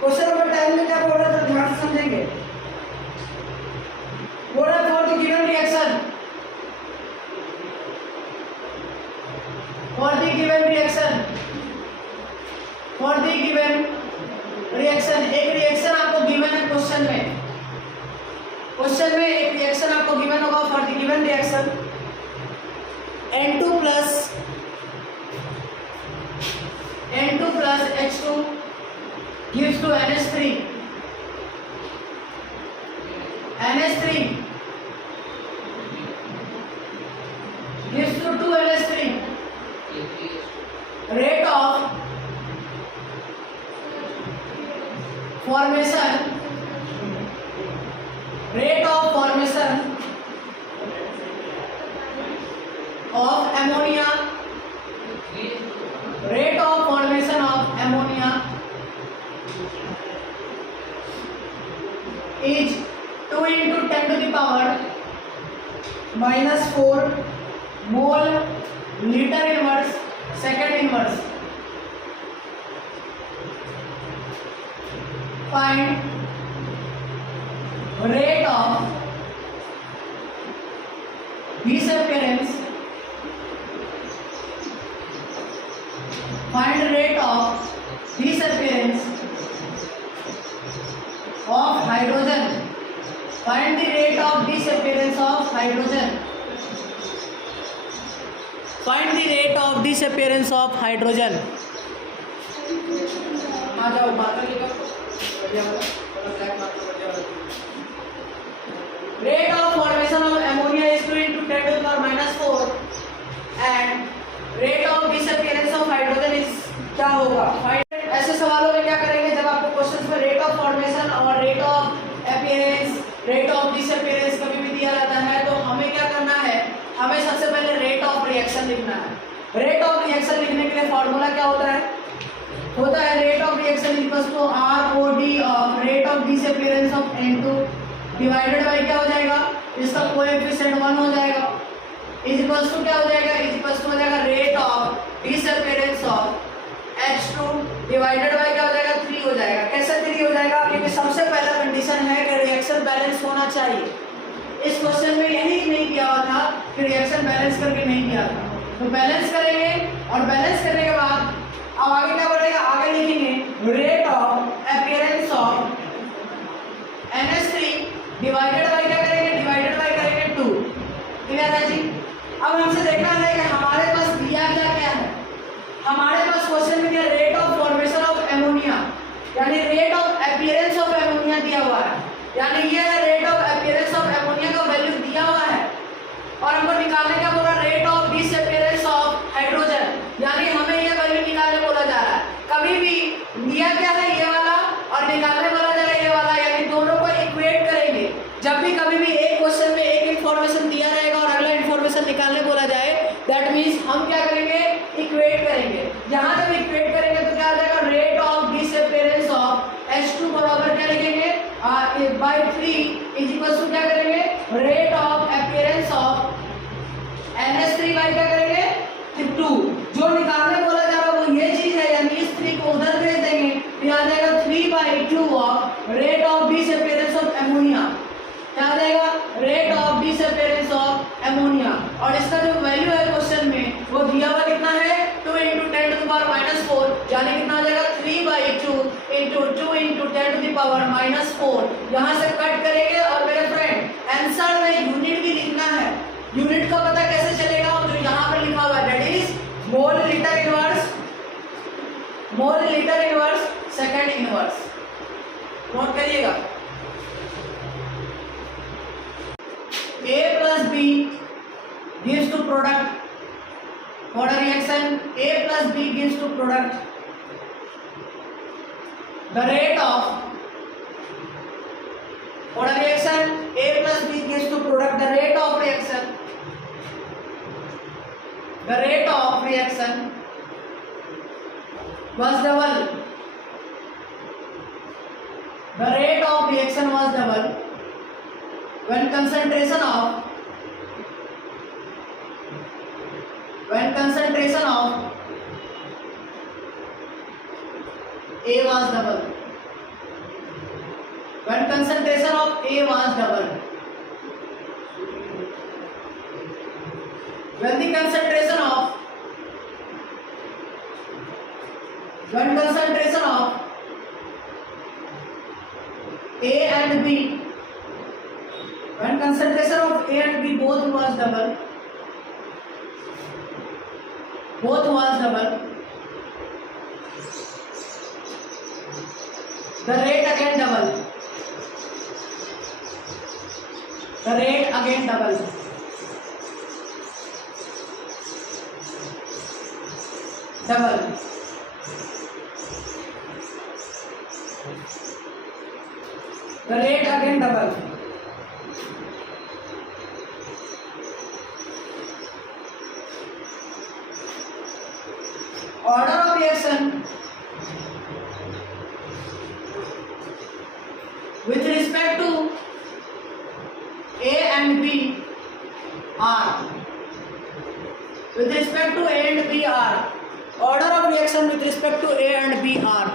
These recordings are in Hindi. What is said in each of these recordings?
क्वेश्चन नंबर 10 में क्या बोल रहा है, तो ध्यान से समझेंगे। बोल रहा है for the given reaction, for the given reaction, for the given reaction, एक रिएक्शन आपको गिवन है क्वेश्चन में, क्वेश्चन में एक रिएक्शन आपको गिवन होगा। For the given reaction N2 plus H2 gives to NH3, NH3 gives to 2 NH3, rate of formation, rate of formation of ammonia, rate of formation of ammonia is 2 into 10 to the power minus 4 mole liter inverse second inverse. Find rate of disappearance, find rate of disappearance of hydrogen, find the rate of disappearance of hydrogen, find the rate of disappearance of hydrogen. आ जाओ मार्कर लिखो, बढ़िया वाला ब्लैक मार्कर बढ़िया वाला। Rate of formation of ammonia is 2 into 10 to the power minus 4 and rate of disappearance of hydrogen is क्या होगा। ऐसे सवालों में क्या करेंगे, जब आपको क्वेश्चंस में रेट ऑफ फॉर्मेशन और rate of appearance, rate of disappearance कभी भी दिया जाता है, तो हमें क्या करना है, हमें सबसे पहले रेट ऑफ रिएक्शन लिखना है। रेट ऑफ रिएक्शन लिखने के लिए फॉर्मूला क्या होता है rate of reaction equals to ROD of rate of disappearance of N2 divided by क्या हो जाएगा, इसका कोएफिशिएंट 1 हो जाएगा, इज इक्वल्स टू क्या हो जाएगा, इज इक्वल्स टू हो जाएगा rate of disappearance of H2 divided by क्या हो जाएगा 3 हो जाएगा। कैसे 3 हो जाएगा, क्योंकि सबसे पहला कंडीशन है कि रिएक्शन बैलेंस होना चाहिए। इस क्वेश्चन में यही नहीं किया हुआ था कि रिएक्शन बैलेंस करके नहीं किया था, तो बैलेंस करेंगे और बैलेंस करने के बाद अब आगे क्या बढ़ेगा, आगे लिखेंगे rate of appearance of NH3 divided by क्या करेंगे, डिवाइडेड बाय करेंगे 2। क्लियर है जी। अब हमसे देखना है कि हमारे पास दिया क्या क्या है। हमारे पास क्वेश्चन में दिया rate of formation of ammonia, यानी rate of appearance of ammonia दिया हुआ है, यानी ये है rate of appearance of ammonia का वैल्यू दिया हुआ है। और हमको निकालने का बोला rate of disappearance of hydrogen, यानी हमें ये वैल्यू निकालने बोला जा रहा है। कभी भी दिया क्या है ये वाला और निकालने बोला जा रहा है ये वाला, यानी दोनों को इक्वेट करेंगे। जब भी कभी भी एक क्वेश्चन में एक इंफॉर्मेशन दिया रहेगा और अगला इंफॉर्मेशन निकालने बोला जाए, दैट मीन्स हम क्या करेंगे, इक्वेट करेंगे। यहाँ जब इक्वेट करेंगे तो क्या आ जाएगा, rate of disappearance of H2 बराबर क्या लिखेंगे, बाय 3 इज इक्वल टू क्या करेंगे, rate of appearance of NH3 by क्या करेंगे 2। जो निकालने बोला जा रहा है वो ये चीज है, यानी इस 3 को उधर भेज देंगे, तो आ जाएगा 3/2 of rate of disappearance of ammonia. क्या आ जाएगा, rate of disappearance of ammonia. और इसका जो वैल्यू है क्वेश्चन में वो दिया हुआ कितना है, 2 into 10 to the power minus 4, यानी कितना आ जाएगा 3/2 into 2 into 10 to the power minus 4। यहाँ से कट करेंगे और मेरे फ्रेंड आंसर में यूनिट भी लिखना है। यूनिट का पता कैसे चलेगा, जो यहाँ पर लिखा हुआ है that is mole litre inverse, mole litre inverse second inverse. Note करिएगा, A plus B gives to product, for a reaction A plus B gives to product the rate of, for a reaction A plus B gives to product the rate of reaction, the rate of reaction was double, the rate of reaction was double when concentration of A was double, concentration of A was double. When the concentration of A and B, when concentration of A and B both was double, the rate again double. The rate again double. The rate again double. Order of reaction with respect to A and B are. With respect to A and B are. Order of reaction with respect to A and B are.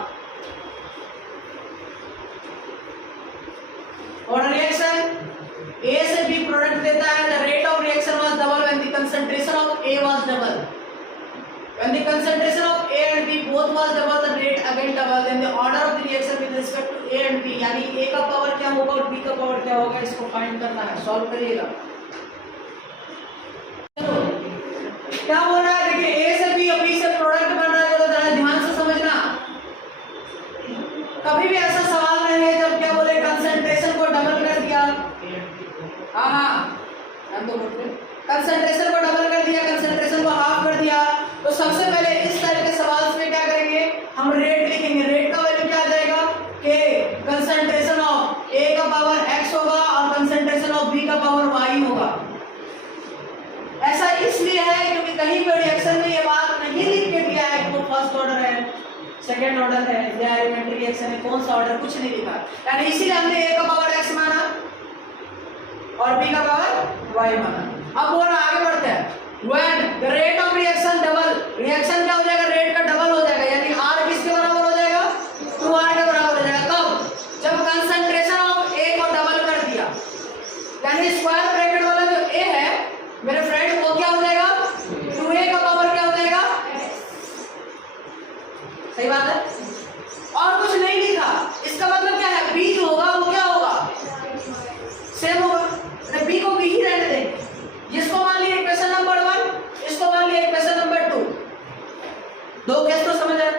Order reaction A से B product देता है. The rate of reaction was double when the concentration of A was double. When the concentration of A and B both was double, the rate again double. Then the order of the reaction with respect to A and B, यानी A का पावर क्या होगा और B का पावर क्या होगा, इसको फाइंड करना है, सॉल्व करिएगा. चलो क्या हो रहा है, देखिए A से B और B से प्रोडक्ट बन रहा है, तो जरा ध्यान से समझना. कभी भी ऐसा सवाल नहीं है जब क्या बोले कंसंट्रेशन को डबल कर दिया. हाँ कंसंट्रेशन को डबल कर दिया, कंसंट्रेशन को हाफ कर दिया, तो सबसे पहले इस टाइप के सवाल में क्या करेंगे, हम रेट लिखेंगे. रेट का वैल्यू क्या आ जाएगा कि कंसंट्रेशन ऑफ A का पावर x होगा और कंसंट्रेशन ऑफ B का पावर y होगा. ऐसा इसलिए है क्योंकि कहीं पे रिएक्शन में ये बात नहीं लिख के दिया है कि वो फर्स्ट ऑर्डर है, सेकेंड ऑर्डर है या एलिमेंट्री रिएक्शन है, कौन सा ऑर्डर, कुछ नहीं लिखा. यानी इसीलिए हमने A का पावर x माना और B का पावर y माना. अब वो आगे बढ़ते हैं. When the rate of reaction double, reaction क्या हो जाएगा, रेट का डबल हो जाएगा, यानी R किसके बराबर हो जाएगा, 2R के बराबर हो जाएगा. कब, जब कंसंट्रेशन ऑफ A को डबल कर दिया, यानी स्क्वायर ब्रैकेट वाला जो A है मेरे फ्रेंड, वो क्या हो जाएगा, 2A का पावर क्या हो जाएगा, सही बात है. और कुछ नहीं लिखा, इसका मतलब क्या है, B जो होगा वो क्या होगा, सेम होगा. B को B ही रहने देंगे. जिसको मान लिया इक्वेशन नंबर 1, इसको मान लिया इक्वेशन नंबर 2. दो केस तो समझ आए.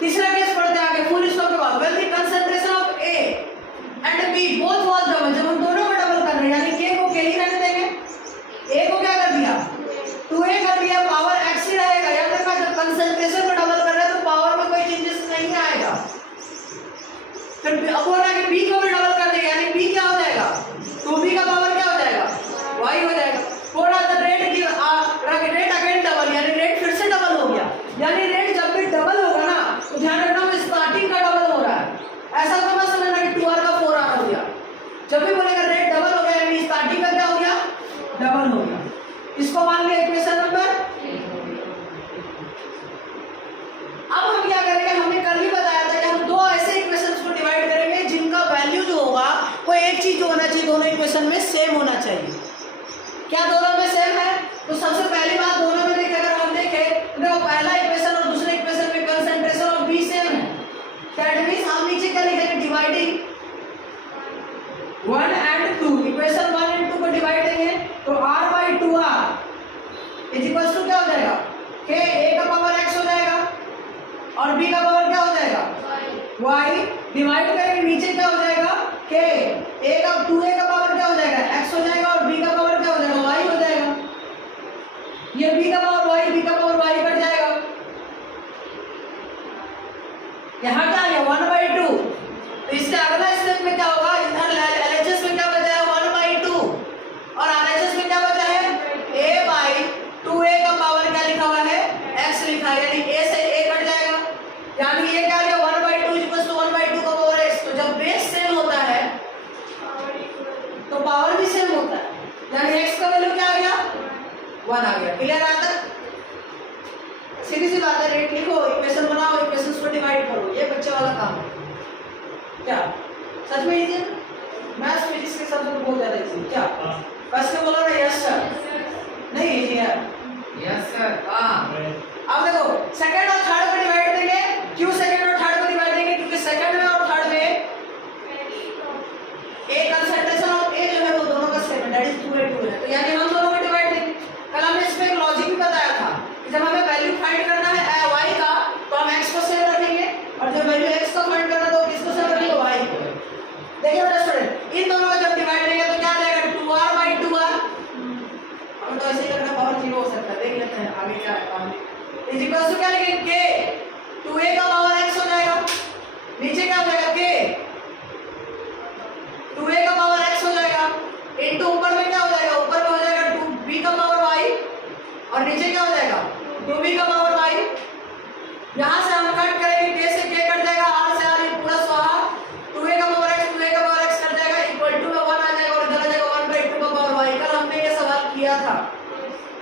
तीसरा केस पढ़ते हैं आगे फुल स्टॉप के बाद. When the concentration of A and B both was double, जब हम दोनों को डबल कर रहे हैं, यानी K को K ही रहने देंगे, A को क्या कर दिया 2A कर दिया, पावर x ही रहेगा. याद रखना जब कंसंट्रेशन को डबल कर रहे हैं तो पावर में कोई चेंजेस नहीं आएगा. फिर अब बोला कि B को भी डबल कर देंगे, यानी B क्या हो जाएगा, 2B का पावर क्या हो जाएगा, y हो जाएगा. थोड़ा सा रेट की रेट अगेन डबल, यानी रेट फिर से डबल हो गया. यानी रेट जब भी डबल होगा ना तो ध्यान रखना स्टार्टिंग का डबल हो रहा है. ऐसा तो मत समझना कि 2R का 4R हो गया. जब भी बोलेगा रेट डबल हो गया यानी स्टार्टिंग का क्या हो गया, डबल हो गया. इसको मान लिया इक्वेशन नंबर. अब हम क्या करेंगे, हमने कल ही बताया था कि हम दो ऐसे इक्वेशंस को डिवाइड करेंगे जिनका वैल्यू जो होगा वो एक चीज जो होना चाहिए, दोनों इक्वेशन में सेम होना चाहिए. क्या दोनों में सेम है, तो सबसे पहली बात दोनों में देखें, अगर हम देखें तो पहला इक्वेशन और दूसरे इक्वेशन में कंसंट्रेशन ऑफ B सेम है. दैट मींस हम नीचे क्या लिखेंगे, डिवाइडिंग 1 and 2, इक्वेशन 1 and 2 को डिवाइड देंगे तो R by 2R is equal to क्या हो जाएगा, कि A का पावर x हो जाएगा और B का पावर क्या हो जाएगा, y. डिवाइड करेंगे नीचे क्या हो जाएगा, कि A का 2A का पावर क्या हो जाएगा, x हो जाएगा और B का पावर क्या हो जाएगा, y हो जाएगा. ये B का पावर y, B का पावर y कट जाएगा. यहाँ क्या आ गया 1/2. तो इससे अगला स्टेप में क्या होगा, इधर LHS में क्या बचा है 1/2 और RHS में क्या बचा है A/2A का पावर क्या लिखा हुआ है, x लिखा है, यानी A से A कट जाएगा. यानी ये क्या आ गया 1/2 इक्वल्स टू 1/2 का पावर x. तो जब बेस सेम होता है तो पावर भी सेम होता है, यानी x का वैल्यू क्या आ गया 1 आ गया. क्लियर आता है, सीधी सी बात है. रेट लिखो, इक्वेशन बनाओ, इक्वेशंस को डिवाइड करो, ये बच्चे वाला काम है. क्या सच में इजी है? मैथ्स फिजिक्स के सब्जेक्ट बहुत ज्यादा इजी क्या कैसे बोला ना यस सर नहीं इजी है यस सर हाँ अब देखो सेकंड और थर्ड को डिवाइड देंगे क्यों सेकंड और थर्ड को डिवाइड देंगे क्योंकि सेकंड में और थर्ड में ए कंसंट्रेशन ऑफ ए जो है वो दोनों का सेम है दैट इज 2/2 है तो यानी हम दोनों को डिवाइड देंगे कल हमने इसमें एक लॉजिक भी बताया था कि जब हमें वैल्यू फाइंड करना है y का तो हम x को सेम रखेंगे और जब वैल्यू x का फाइंड करना तो किसको सेम रखेंगे y को देखिए मेरे स्टूडेंट इन दोनों को जब डिवाइड देंगे तो क्या आ जाएगा 2r/2r हम तो ऐसे ही करना पावर 0 हो सकता है देख लेते हैं आगे क्या है काम इज इक्वल टू क्या लिखेंगे k 2a का पावर x हो जाएगा नीचे क्या हो जाएगा k 2a का पावर x हो जाएगा इनटू ऊपर में क्या हो जाएगा ऊपर में हो जाएगा 2b का पावर y और नीचे क्या हो जाएगा 2b का पावर y यहां से हम कट करेंगे k से k कट जाएगा r से r पूरा स्वाहा 2a का पावर x कट जाएगा इक्वल टू में 1 आ जाएगा और इधर आ जाएगा 1/2 का पावर y कल हमने ये सवाल किया था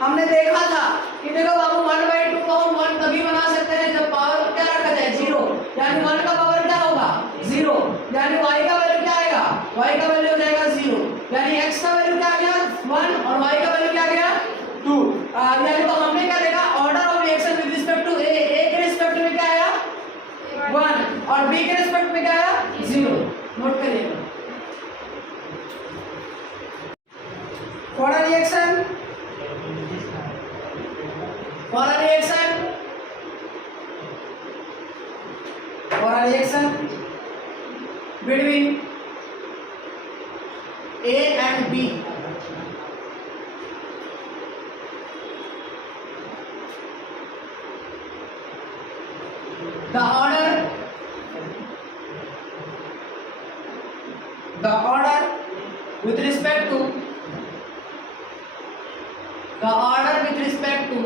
हमने देखा था कि देखो बाबू 1/2 को हम 1 तभी बना सकते हैं जब पावर क्या रखा जाए 0 यानी 1 का पावर क्या होगा 0 यानी y का वैल्यू क्या आएगा y का वैल्यू हो जाएगा 0 यानी x का वैल्यू क्या आ गया 1 और y का वैल्यू क्या आ गया 2 यानी तो हमने क्या देखा order of reaction with respect to a के रिस्पेक्ट में क्या आया 1 और b के रिस्पेक्ट में क्या आया 0 नोट करिएगा for a reaction between A and B the order with respect to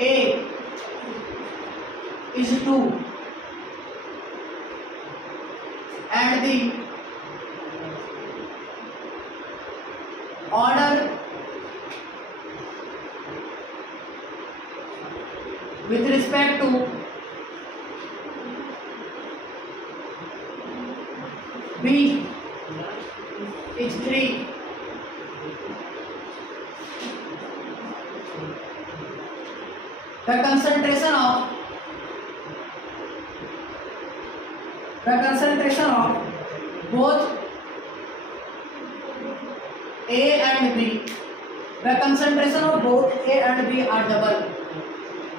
A is 2 and the order with respect to B is 3 the concentration of both A and B are double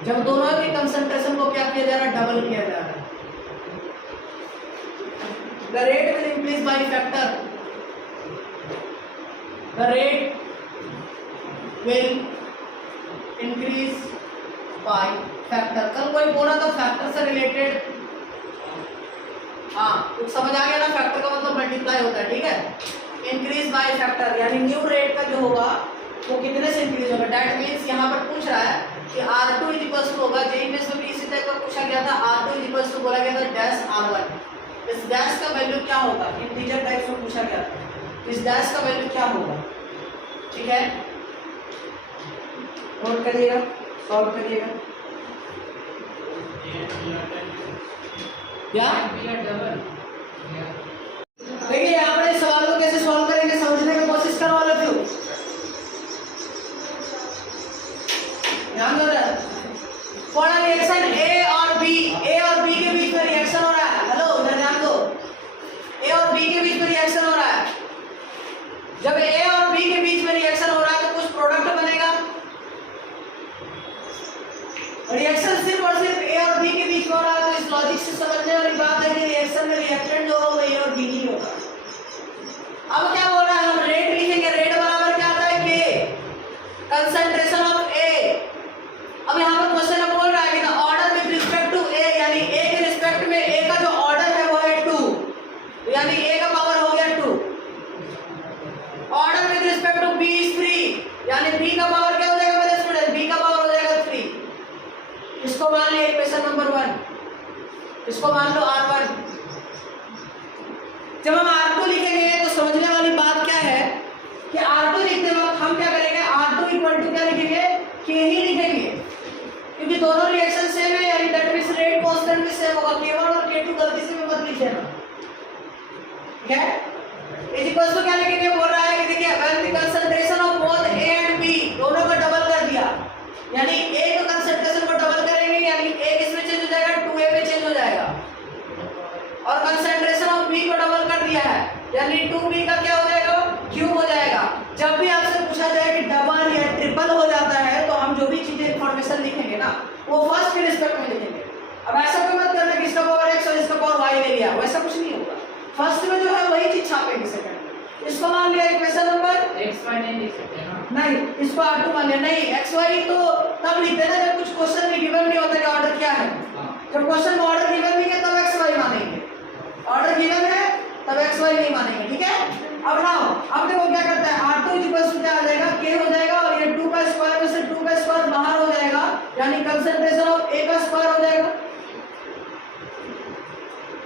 जब दोनों की कंसंट्रेशन को क्या किया जा रहा है डबल किया जा रहा है the rate will increase by factor कल कोई बोला तो फैक्टर से रिलेटेड हाँ कुछ समझ आ गया ना फैक्टर का मतलब मल्टीप्लाई होता है ठीक है इंक्रीज बाय फैक्टर यानी न्यू रेट का जो होगा वो कितने से इंक्रीज होगा दैट मींस यहाँ पर पूछ रहा है कि R2 इक्वल्स टू होगा जेई में से भी इसी टाइप का पूछा गया था R2 इक्वल्स टू बोला गया था डैश R1 इस डैश का वैल्यू क्या होगा इंटीजर टाइप में पूछा गया था इस डैश का वैल्यू क्या होगा ठीक है नोट करिएगा सॉल्व करिएगा क्या देखिए यहाँ पर इस सवाल को कैसे सॉल्व करेंगे समझने की कोशिश करो वाले क्यों ध्यान दो फॉर अ रिएक्शन ए और बी के बीच में रिएक्शन हो रहा है हेलो इधर ध्यान दो ए और बी के बीच में रिएक्शन हो रहा है जब ए और बी के बीच में रिएक्शन हो रहा है तो कुछ प्रोडक्ट बनेगा रिएक्शन सिर्फ और सिर्फ ए और बी के बीच में हो रहा है तो इस लॉजिक से समझने वाली बात है कि रिएक्शन में रिएक्टेंट जो होगा ए और बी ही होगा अब क्या बोल रहा है हम रेट लिखेंगे रेट बराबर क्या आता है के कंसंट्रेशन ऑफ ए अब यहाँ पर क्वेश्चन में बोल रहा है कि the order with respect to A यानी ए के रिस्पेक्ट में ए का जो ऑर्डर है वो है 2 यानी ए का पावर हो गया 2 order with respect to B is 3 यानी बी का पावर क्या हो जाएगा मेरे स्टूडेंट बी का पावर हो जाएगा 3 इसको मान लिया इक्वेशन नंबर 1 इसको मान लो R1 जब हम R2 लिखेंगे तो समझने वाली बात क्या है कि R2 लिखते वक्त हम क्या करेंगे R2 इक्वल टू क्या लिखेंगे K ही लिखेंगे क्योंकि दोनों रिएक्शन सेम है यानी दैट मींस रेट कांस्टेंट भी सेम होगा K1 और K2 गलती से भी मत लिखिएगा ठीक है। इज इक्वल टू क्या लिखेंगे, बोल रहा है कि देखिए when the concentration of both A and B, दोनों को डबल कर दिया, यानी ए का कंसंट्रेशन को डबल करेंगे, यानी ए किसमें चेंज हो जाएगा, 2a में चेंज हो जाएगा, और कंसंट्रेशन ऑफ बी को डबल कर दिया है, यानी 2b का क्या हो जाएगा, क्यूब हो जाएगा। जब भी आपसे पूछा जाए कि डबल या ट्रिपल हो जाता है, तो हम जो भी चीजें इंफॉर्मेशन लिखेंगे ना, वो फर्स्ट के रिस्पेक्ट में लिखेंगे। अब ऐसा कोई मत करना कि इसका पावर x और इसका पावर y ले लिया, वैसा कुछ नहीं होगा। फर्स्ट में जो है वही चीज छापेंगे सेकंड में। इसको मान लिया इक्वेशन नंबर x y नहीं लिख सकते ना, नहीं, इसको r2 मान लिया, नहीं x y तो तब लिखते हैं ना जब कुछ क्वेश्चन में गिवन नहीं होता कि ऑर्डर क्या है। जब क्वेश्चन में ऑर्डर गिवन नहीं है तब x y मानेंगे, ऑर्डर गिवन है तब x y नहीं मानेंगे, ठीक है। अब नाउ अब देखो क्या करता है, r2 क्या आ जाएगा, k हो जाएगा, और ये 2 का स्क्वायर में से 2 का स्क्वायर बाहर हो जाएगा, यानी कंसंट्रेशन ऑफ a का स्क्वायर हो जाएगा।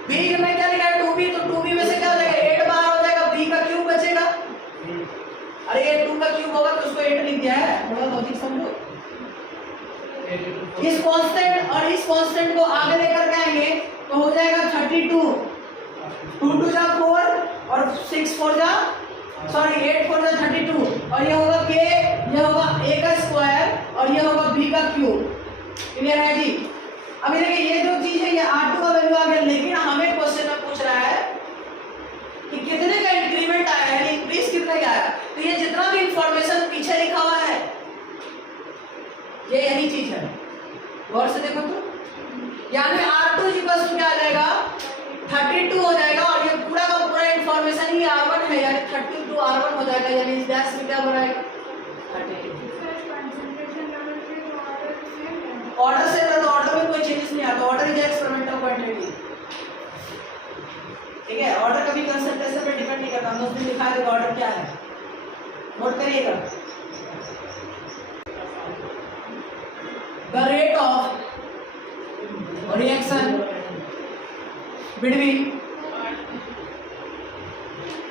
b में क्या लिखा है 2b, तो 2b में से क्या हो जाएगा 8 बाहर हो जाएगा, b का क्यूब बचेगा। अरे ये 2 का क्यूब होगा तो उसको 8 लिख दिया है, थोड़ा लॉजिक समझो। इस कांस्टेंट और इस कांस्टेंट को आगे लेकर के आएंगे तो हो जाएगा 32, 2 2 जा 4 और 6 4 जा सॉरी 8 4 जा 32, और ये होगा k, ये होगा a का स्क्वायर और ये होगा b का क्यूब। क्लियर है जी। अभी देखिए ये जो चीज है ये r2 का वैल्यू आ गया, लेकिन हमें क्वेश्चन में पूछ रहा है कि कितने का इंक्रीमेंट आया है, इंक्रीज कितने का आया, तो ये जितना भी इंफॉर्मेशन पीछे लिखा हुआ है ये यही चीज है, गौर से देखो तो, यानी r2 क्या आ जाएगा 32 हो जाएगा, और ये पूरा का पूरा इंफॉर्मेशन ही r1 है, यानी 32 r1 हो जाएगा, यानी इस डैश में क्या बनाएगा 32। ऑर्डर से तो ऑर्डर में कोई चेंजेस नहीं आता, ऑर्डर इज एक्सपेरिमेंटल क्वांटिटी, ठीक है। ऑर्डर कभी कंसंट्रेशन पे डिपेंड नहीं करता, हम उस दिन दिखाया था ऑर्डर क्या है, नोट करिएगा। The rate of reaction between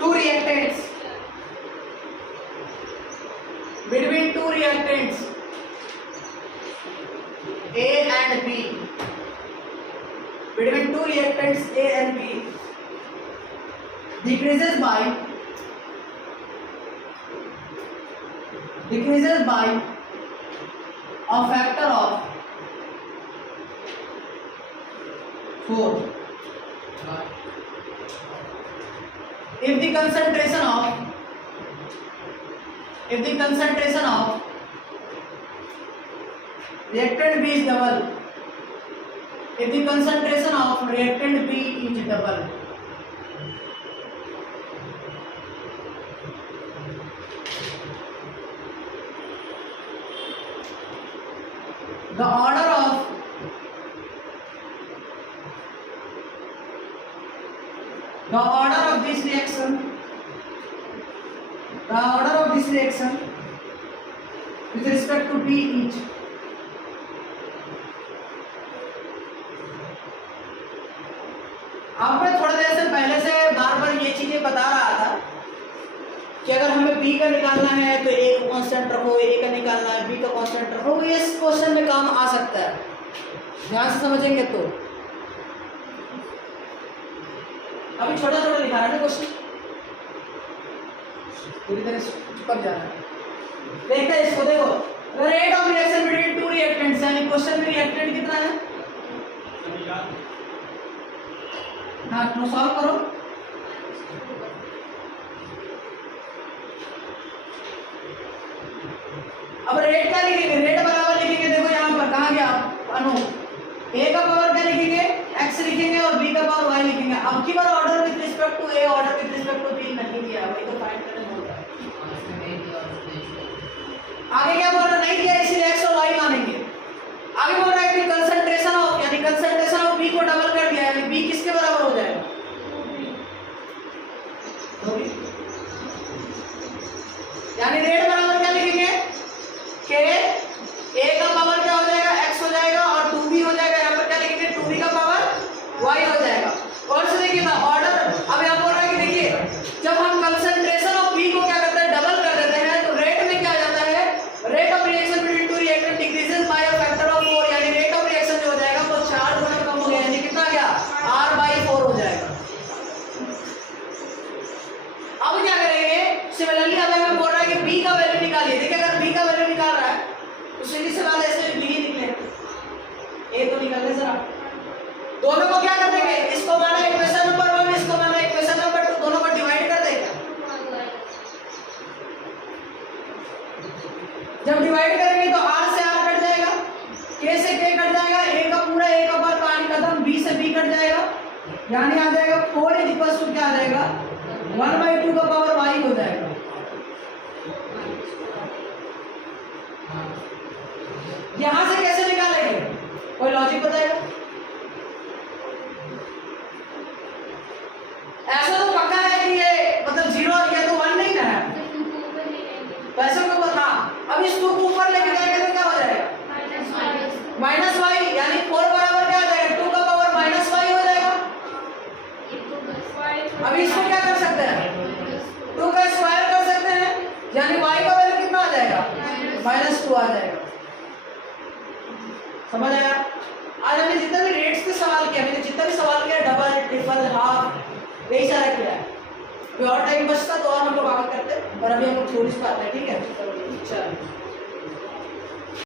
two reactants A and B, between two reactants A and B decreases by a factor of 4 if the concentration of reactant B is double, if the concentration of reactant B is double, the order of this reaction with respect to B each अब मैं थोड़ा देर से पहले से बार ये चीजें बता रहा था कि अगर हमें B का निकालना है तो A का कांस्टेंट रखो, A का निकालना है B का कांस्टेंट रखो, ये इस क्वेश्चन में काम आ सकता है, ध्यान से समझेंगे तो। अभी छोटा छोटा लिखा है ना क्वेश्चन, पूरी तरह से चिपक जा रहा है। देखते हैं इसको, देखो rate of reaction between two reactants, यानी क्वेश्चन में रिएक्टेंट कितना है, हाँ तो सॉल्व करो। अब रेट क्या लिखेंगे, रेट बराबर लिखेंगे, देखो यहाँ पर कहाँ गया अनु, A का पावर क्या लिखेंगे x लिखेंगे और B का पावर y लिखेंगे। अब की बार order with respect to A, order with respect to B नहीं दिया, वही तो फाइंड करने बोल रहा है। आगे क्या बोल रहा है, नहीं दिया इसलिए x और y मानेंगे। आगे बोल रहा है कि कंसंट्रेशन ऑफ, यानी कंसंट्रेशन ऑफ B को डबल कर दिया, यानी B किसके बराबर हो जाएगा, यानी रेट बराबर क्या लिखेंगे के A का पावर क्या हो जाएगा x हो जाएगा और 2b हो जाएगा, यहाँ पर क्या लिखेंगे 2b का पावर y हो जाएगा। और से देखिए ना ऑर्डर, अब यहाँ बोल रहा है कि देखिए जब हम कंसंट्रेशन ऑफ B को क्या करते हैं डबल कर देते हैं तो रेट में क्या आ जाता है, rate of reaction between two reactant decreases by a factor of 4, यानी रेट ऑफ रिएक्शन जो हो जाएगा वो 4 गुना यानी आ जाएगा 4 इज इक्वल टू क्या आ जाएगा 1/2 का पावर y हो जाएगा। यहां से कैसे निकालेंगे, कोई लॉजिक बताएगा? ऐसा तो पक्का है कि ये मतलब 0 और ये तो 1 नहीं ना है, वैसे को था। अब इस 2 को ऊपर लेके जाएंगे तो क्या हो जाएगा माइनस वाई, यानी 4 बराबर क्या आ जाएगा 2 का पावर माइनस वाई हो जाएगा। अब इसको क्या कर सकते हैं 2 का स्क्वायर कर सकते हैं, यानी y का वैल्यू कितना आ जाएगा -2 आ जाएगा। समझ आया? आज हमने जितने भी रेट्स के सवाल किया, मैंने जितना भी सवाल किया डबल ट्रिपल हाफ यही सारा किया है। कोई और टाइम बचता तो और हम लोग आगे करते, पर अभी हम लोग थ्योरीज पे आते हैं। ठीक है, चलो